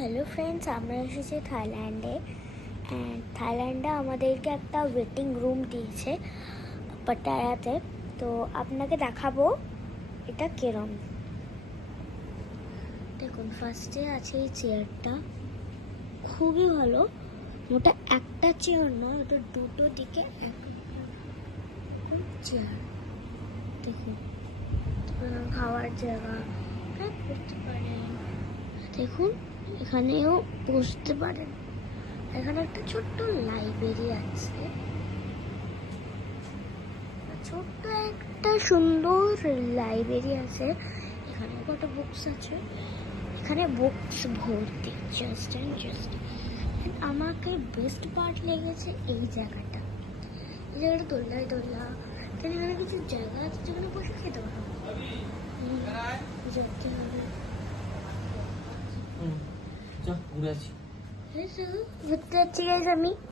Hello friends, আমরা এসেছি থাইল্যান্ডে। থাইল্যান্ডে আমাদেরকে একটা ওয়েটিং রুম দিয়েছে পাটায়াতে। তো আপনাকে দেখাবো এটা কেরম। দেখুন, ফার্স্টে আছে এই চেয়ারটা, খুবই ভালো। ওটা একটা চেয়ার নয়, ওটা দুটো দিকে চেয়ার। দেখুন, খাওয়ার জায়গা করতে পারেন। দেখুন, এখানেও বসতে পারেন। এখানে একটা ছোট্ট লাইব্রেরি আছে, ছোট্ট একটা সুন্দর লাইব্রেরি আছে। এখানে কত বুকস আছে, এখানে বুকস ভর্তি। জাস্ট অ্যান্ড জাস্ট আমাকে বেস্ট পার্ট লেগেছে এই জায়গাটা। এই জায়গাটা দোল্লায় দোল্লা, এখানে কিছু জায়গা আছে যেখানে বসে খেতে পারো। ঘুরতে যাচ্ছি আমি।